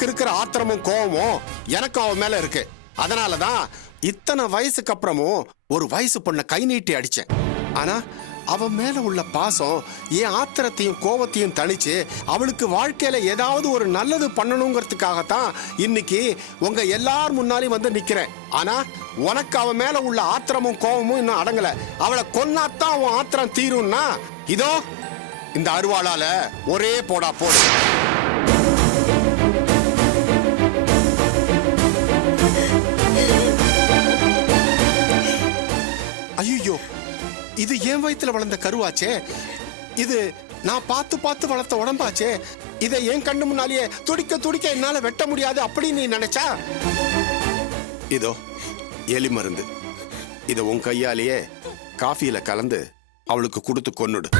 உனக்கு இருக்கிற ஆத்திரமும் கோபமும் எனக்கும் அவன் மேல இருக்கு. அதனாலதான் இத்தனை வயசுக்கு அப்புறமும் ஒரு வயசு பொண்ண கை நீட்டி அடிச்சேன். ஆனா அவன் மேல உள்ள பாசம் என் ஆத்திரத்தையும் கோபத்தையும் தணிச்சு அவளுக்கு வாழ்க்கையில ஏதாவது ஒரு நல்லது பண்ணணுங்கிறதுக்காகத்தான் இன்னைக்கு உங்க எல்லார் முன்னாலையும் வந்து நிக்கிறேன். ஆனா உனக்கு அவன் மேல உள்ள ஆத்திரமும் கோபமும் இன்னும் அடங்கல. அவளை கொன்னாத்தான் அவன் ஆத்திரம் தீரும்னா இதோ இந்த அருவாளால ஒரே போடா போடு. ஐயோ, இது என் வயித்துல வளர்ந்த கருவாச்சே. இது நான் பார்த்து பார்த்து வளர்த்த உடம்பாச்சே. இதை என் கண்ணு முன்னாலேயே துடிக்க துடிக்க என்னால வெட்ட முடியாது அப்படின்னு நீ நினைச்சா? இதோ எலி மருந்து. இத உன் கையாலேயே காஃபியில கலந்து அவளுக்கு கொடுத்து கொன்னுடு.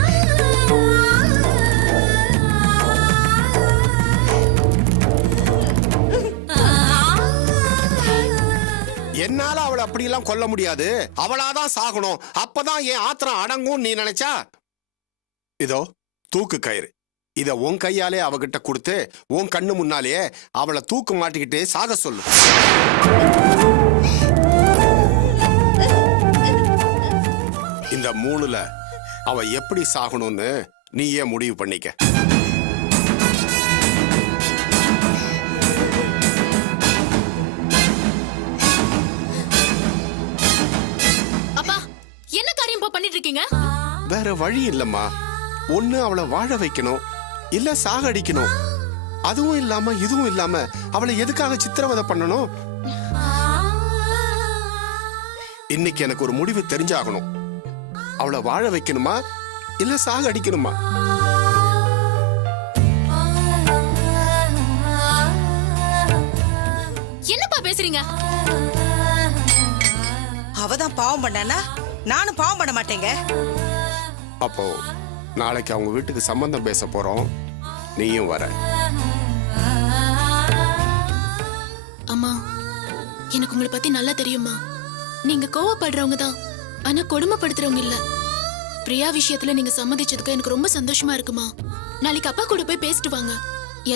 என்னால அவளை அப்படியெல்லாம் கொல்ல முடியாது. அவளாதான் சாகணும். அப்பதான் என் ஆத்திரம் அடங்கும் நீ நினைச்சா? இதோ தூக்கு கயிறு. இத உன் கையாலே அவகிட்ட கொடுத்து உன் கண்ணு முன்னாலே அவளை தூக்கு மாட்டிக்கிட்டு சாக சொல்லு. இந்த மூணுல அவ எப்படி சாகணும்னு நீயே முடிவு பண்ணிக்க. வேற வழி இல்லம்மா. ஒண்ணு அவளை வாழ வைக்கணும், இல்ல சாகடிக்கணும். அதுவும் இல்லாம இதுவும் இல்லாம அவளை எதுக்காக சித்திரவதை பண்ணணும்? இன்னைக்கு எனக்கு ஒரு முடிவு தெரிஞ்சாகணும். அவளை வாழ வைக்கணுமா இல்ல சாகடிக்கணுமா? என்னப்பா பேசுறீங்க? அவதான் பாவம் பண்ணா நானும் பாவம் பண்ண மாட்டேங்க. அப்போ நாளைக்கு அவங்க வீட்டுக்கு சம்பந்தம் பேச போறோம். நீயும் வர. அம்மா, எனக்கு உங்களை பத்தி நல்லா தெரியுமா. நீங்க கோவப்படுறவங்க தான், ஆனா கொடுமைப்படுத்துறவங்க இல்ல. பிரியா விஷயத்துல நீங்க சம்மதிச்சதுக்கு எனக்கு ரொம்ப சந்தோஷமா இருக்குமா. நாளைக்கு அப்பா கூட போய் பேசிட்டு வாங்க.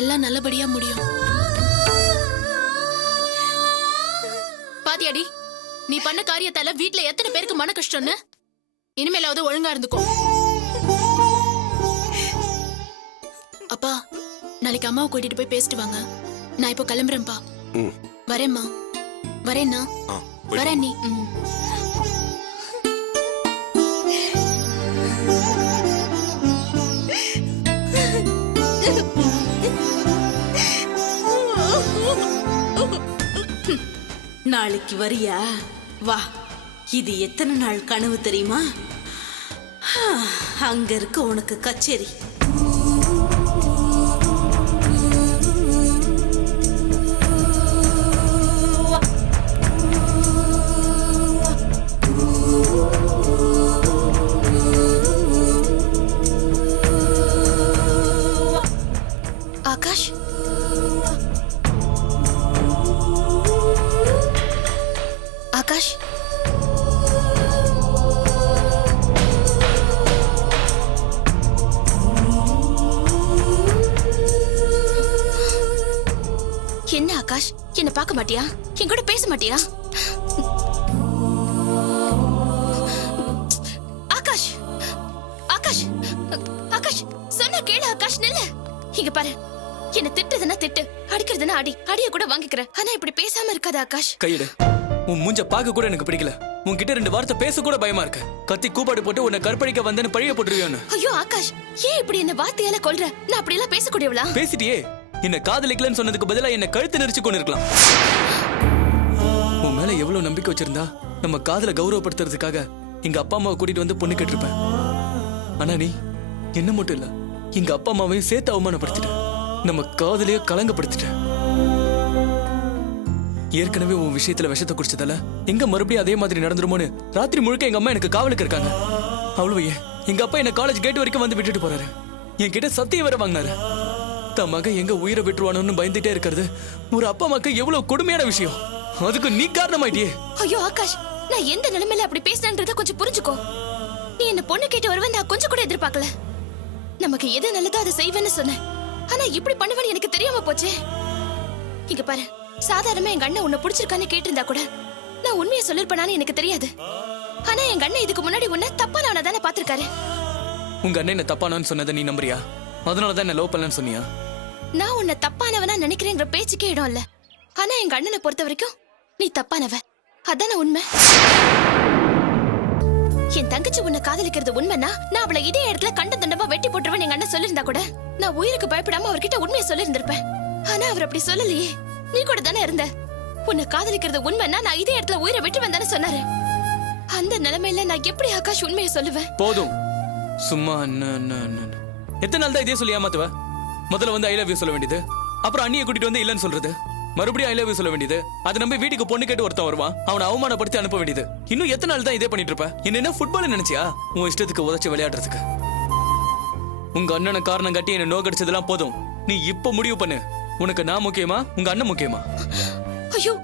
எல்லாம் நல்லபடியா முடியும். பாத்தியாடி, நீ பண்ண காரியத்தால வீட்ல எத்தனை பேருக்கு மன கஷ்டம்னு. இனிமேலாவது ஒழுங்கா இருந்துக்கோ. அப்பா, நாளைக்கு அம்மாவை கூட்டிட்டு போய் பேசிட்டு வாங்க. நான் இப்போ கிளம்புறேன்ப்பா. வரேம்மா. வரேன்னா வரேன் நீ. நாளைக்கு வரியா? வா. இது எத்தனை நாள் கனவு தெரியுமா? அங்க இருக்கு உனக்கு கச்சேரி. ஆகாஷ், ஆகாஷ், என்ன ஆகாஷ், என்ன பார்க்க மாட்டியா? என் கூட பேச மாட்டியா? ஆகாஷ், ஆகாஷ், ஆகாஷ், சொன்ன கேளு ஆகாஷ். நில்லு. இங்க பாரு, என்ன திட்டுதுன்னா திட்டு, அடிக்கிறதுன்னா அடி. அடிய கூட வாங்கிக்கிற. ஆனா இப்படி பேசாம இருக்காத ஆகாஷ். கையிடு. உன் மூஞ்ச பார்க்க கூட எனக்கு பிடிக்கல. உன்கிட்ட 2 வார்த்தை பேச கூட பயமா இருக்கு. கத்தி கூப்பாடு போட்டு உன்னை கற்பழிக்க வந்தேன்னு பழிய போட்டுருவியோன்னு. ஐயோ ஆகாஷ், ஏன் இப்படி என்ன வார்த்தையால கொல்ற? நான் அப்படி எல்லாம் பேசக்கூடியவளா? பேசிட்டியே. என்ன காதலிக்கலன்னு சொன்னதுக்கு பதிலா என்ன கழுத்து நெரிச்சு கொண்டு இருக்கலாம். உன் மேல எவ்வளவு நம்பிக்கை வச்சிருந்தா நம்ம காதலை கௌரவப்படுத்துறதுக்காக எங்க அப்பா அம்மாவை கூட்டிட்டு வந்து பொண்ணு கேட்டிருப்பேன். ஆனா நீ என்ன மட்டும் இல்ல, எங்க அப்பா அம்மாவையும் சேர்த்து அவமானப்படுத்திட்ட. நம்ம காதலையே கலங்கப்படுத்திட்ட. ஏற்கனவே உன் விஷயத்துல விஷத்தை குடிச்சதால எங்க மறுபடியும் அதே மாதிரி நடந்துருமோன்னு ராத்திரி முழுக்க எங்க அம்மா எனக்கு காவலுக்கு இருக்காங்க. அவ்வளவு எங்க அப்பா என்ன காலேஜ் கேட் வரைக்கும் வந்து விட்டுட்டு போறாரு. என்கிட்ட சத்தியம் வேற வாங்கினாரு. தன் மகன் எங்க உயிரை விட்டுருவானு பயந்துட்டே இருக்கிறது ஒரு அப்பா அம்மாக்கு எவ்வளவு கொடுமையான விஷயம். அதுக்கு நீ காரணமாயிட்டியே. ஐயோ ஆகாஷ், நான் எந்த நிலைமையில அப்படி பேசினேன்றத கொஞ்சம் புரிஞ்சுக்கோ. நீ என்ன பொண்ணு கேட்டு வருவேன் நான் கொஞ்சம் கூட எதிர்பார்க்கல. நமக்கு எது நல்லதோ அதை செய்வேன்னு சொன்னேன். ஆனா இப்படி பண்ணுவேன்னு எனக்கு தெரியாம போச்சே. இங்க பாரு, சாதாரணமா எங்க அண்ணன் உன்னை பிடிச்சிருக்கான்னு கேட்டிருந்தா கூட நான் உண்மையை சொல்லிருப்பேனான்னு எனக்கு தெரியாது. ஆனா எங்க அண்ணன் இதுக்கு முன்னாடி உன்னை தப்பானவனை தானே பாத்திருக்காரு. உங்க அண்ணன் என்ன தப்பானு சொன்னதை நீ நம்புறியா? அதனாலதான் என்ன லவ் பண்ணலன்னு சொன்னியா? நான் உன்னை தப்பானவனா நினைக்கிறேங்கிற பேச்சுக்கே இடம் இல்ல. ஆனா எங்க அண்ணனை பொறுத்த வரைக்கும் நீ தப்பானவ, அதான உண்மை. என் தங்கச்சி உன்னை காதலிக்கிறது உண்மைன்னா நான் அவளை இதே இடத்துல கண்ட தண்டமா வெட்டி போட்டுருவேன் எங்க அண்ணன் சொல்லிருந்தா கூட நான் உயிருக்கு பயப்படாம அவர்கிட்ட உண்மையை சொல்லிருந்திருப்பேன். ஆனா அவர் அப்படி சொல்லலையே. நீ கூட தானே இருந்த. உன்னை காதலிக்கிறது உண்மைன்னா நான் இதே இடத்துல உயிரை விட்டுருவேன் தானே சொன்னாரு. அந்த நிலைமையில நான் எப்படி ஆகாஷ் உண்மையை சொல்லுவேன்? போதும் சும்மா. எத்தனை நாள் தான் இதே சொல்லி ஏமாத்துவ? முதல்ல வந்து ஐ லவ் யூ சொல்ல வேண்டியது, அப்புறம் அண்ணியை கூட்டிட்டு வந்து இல்லன்னு சொல்றது, மறுபடியும் ஐ லவ் யூ சொல்ல வேண்டியது, அதை நம்பி வீட்டுக்கு பொண்ணு கேட்டு ஒருத்தன் வருவான், அவனை அவமானப்படுத்தி அனுப்ப வேண்டியது. இன்னும் எத்தனை நாள் தான் இதே பண்ணிட்டு இருப்ப? என்ன ஃபுட்பால் நினைச்சியா உன் இஷ்டத்துக்கு உதச்சி விளையாடுறதுக்கு? உங்க அண்ணனை காரணம் காட்டி என்ன நோக்கடிச்சதெல்லாம் போதும். நீ இப்ப முடிவு பண்ணு, உனக்கு நான் முக்கியமா உங்க அண்ணன் முக்கியமா? ஐயோ,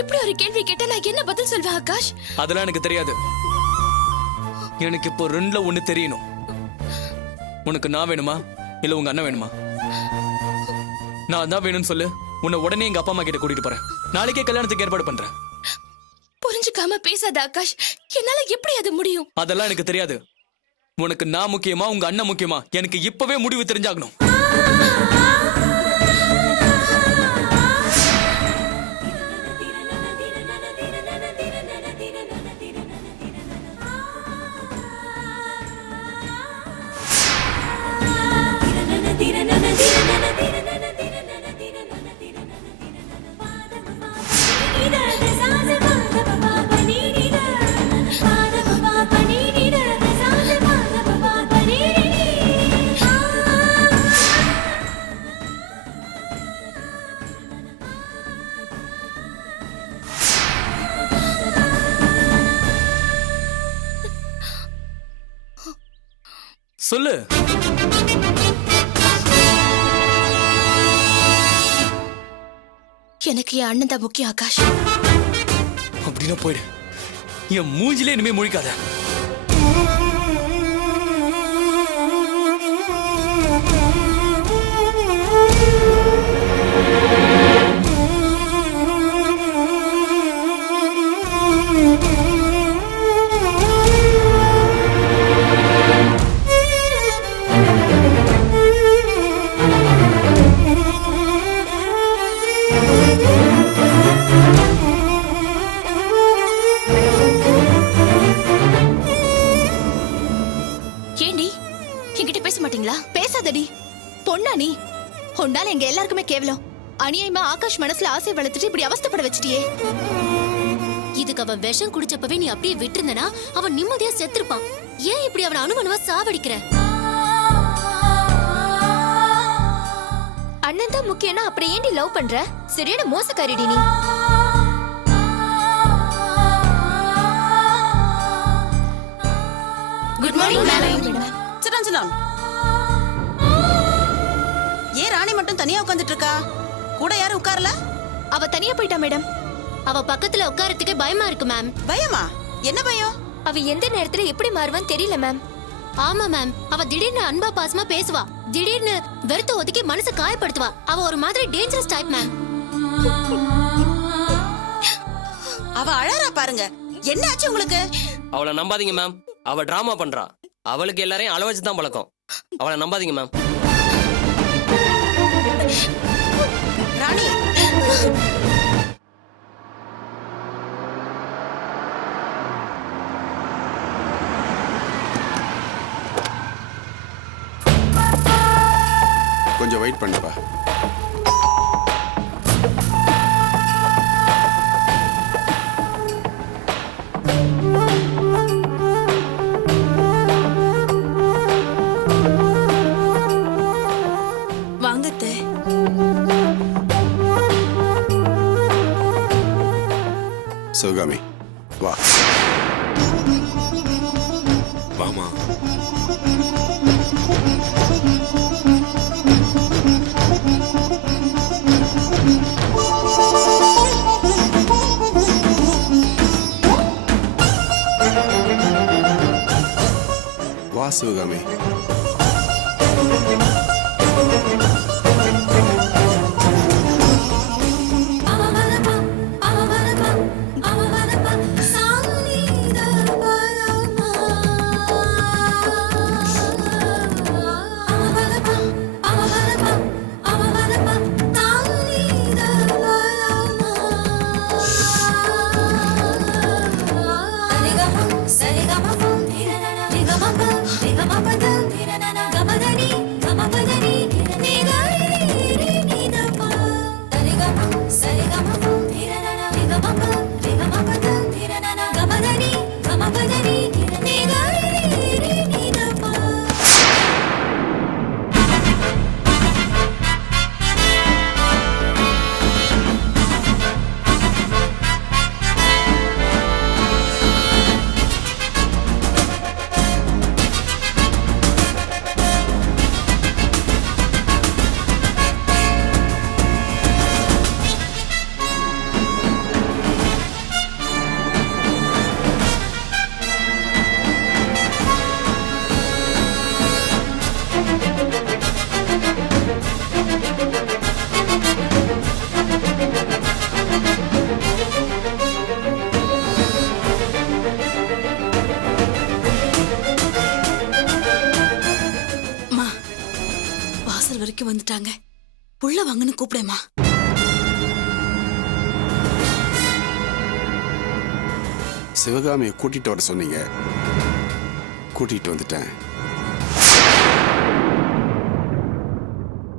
இப்படி ஒரு கேள்வி கேட்டா நான் என்ன பதில் சொல்வேன் ஆகாஷ்? அதெல்லாம் எனக்கு தெரியாது. எனக்கு இப்போ ரெண்டுல ஒண்ணு தெரியணும். உனக்கு நான் வேணுமா இல்ல உங்க அண்ணன் வேணுமா? நான் தான் வேணும்னு சொல்லு. உன்னை உடனே எங்க அப்பா அம்மா கிட்ட கூட்டிட்டு போறேன். நாளைக்கே கல்யாணத்துக்கு ஏற்பாடு பண்றேன். புரிஞ்சுக்காம பேசாத ஆகாஷ், என்னால எப்படி அது முடியும்? அதெல்லாம் எனக்கு தெரியாது. உனக்கு நான் முக்கியமா உங்க அண்ணன் முக்கியமா? எனக்கு இப்பவே முடிவு தெரிஞ்சாகணும். சொல்லு. எனக்கு என் அண்ணன் தான் முக்கியம் ஆகாஷ். அப்படின்னா போயிடு. என் மூஞ்சிலே இனிமே முழிக்காத. ஏண்டி என்கிட்ட பேச மாட்டீங்களா? பேசாதடி. பொண்ணா நீ? உன்னால எங்க எல்லாருக்குமே கேவலம். அநியாயமா ஆகாஷ் மனசுல ஆசை வளர்த்துட்டு இப்படி அவஸ்தைப்பட வச்சிட்டியே. இதுக்கு அவன் விஷம் குடிச்சப்பவே நீ அப்படியே விட்டுருந்தனா அவன் நிம்மதியா செத்துருப்பான். ஏன் இப்படி அவன் அணுவணுவா சாவடிக்கிற? அண்ணன் தான் முக்கியம்னா அப்புறம் ஏண்டி லவ் பண்ற? சரியான மோசக்காரிடி நீ. Good morning madam. Sit down sit down. ஏன் ராணி மட்டும் தனியா உட்கார்ந்துட்டு இருக்கா? கூட யாரும் உட்காரல? அவ தனியா போயிட்டா மேடம். அவ பக்கத்துல உட்காரத்துக்கு பயமா இருக்கு மேம். பயமா? என்ன பயம்? அவ எந்த நேரத்துல எப்படி மாறுவான்னு தெரியல மேம். ஆமா மேம், அவ திடீர்னு அன்பா பாசமா பேசுவா, திடீர்னு வெறுத்த ஒதுக்கி மனசை காயப்படுத்துவா. அவ ஒரு மாதிரி டேஞ்சரஸ் டைப் மேம். அவ அழறா பாருங்க. என்ன ஆச்சு உங்களுக்கு? அவளை நம்பாதீங்க மேம். அவ டிராமா பண்றா. அவளுக்கு எல்லாரையும் அள வச்சு தான் பழக்கம். அவளை நம்பாதீங்க மேம். ராணி, கொஞ்சம் வெயிட் பண்ணுப்பா. வாங்கத்தே. சிவகாமி வா. வாமா. வா சிவகாமி. வந்துட்டாங்க. உள்ள வாங்கன்னு கூப்பிடேம்மா. சிவகாமியை கூட்டிட்டு வர சொன்னீங்க, கூட்டிட்டு வந்துட்டேன்.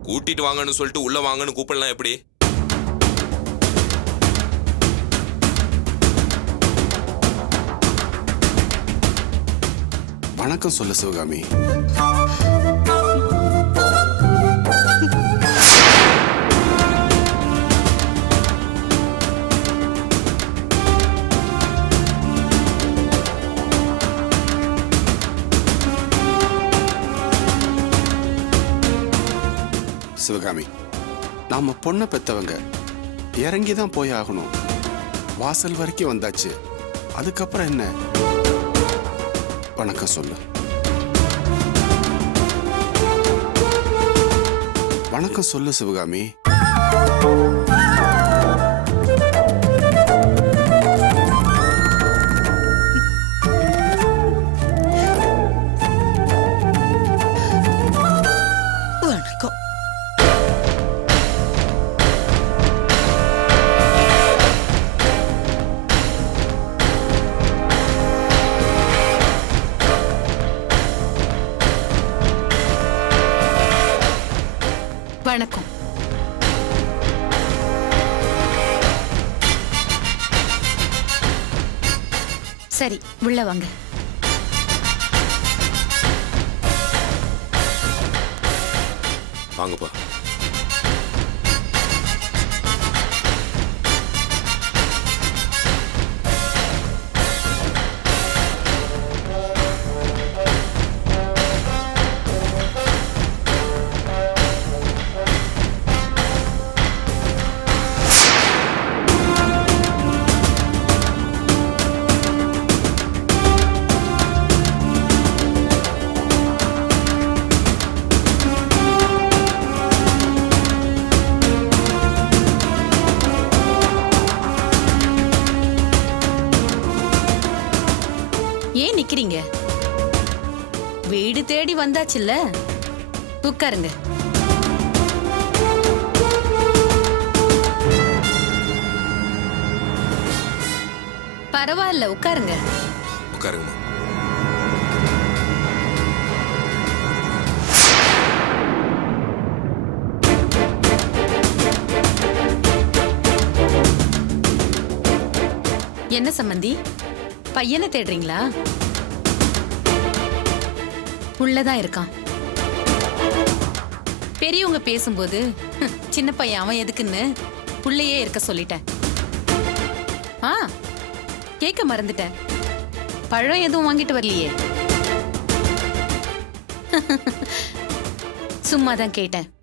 கூட்டிட்டு வாங்கன்னு சொல்லிட்டு உள்ள வாங்கன்னு கூப்பிடலாம் எப்படி? வணக்கம் சொல்லு சிவகாமி. சிவகாமி, நாம பொண்ணை பெத்தவங்க, இறங்கிதான் போய் ஆகணும். வாசல் வரைக்கும் வந்தாச்சு, அதுக்கப்புறம் என்ன? வணக்கம் சொல்லு. வணக்கம் சொல்லு சிவகாமி. வணக்கம். வணக்கம். சரி, உள்ள வாங்க. வாங்கப்பா. ஏன் நிக்கிறீங்க? வீடு தேடி வந்தாச்சுல்ல, உட்காருங்க. பரவாயில்ல, உட்காருங்க. உட்காருங்கம்மா. என்ன சம்பந்தி, பையனை தேடுறீங்களா? உள்ளதான் இருக்கான். பெரியவங்க பேசும்போது சின்ன பையன் அவன் எதுக்குன்னு உள்ளேயே இருக்க சொல்லிட்டேன். ஆ, கேட்க மறந்துட்டேன். பழம் எதுவும் வாங்கிட்டு வரலையே. சும்மாதான் கேட்டேன்.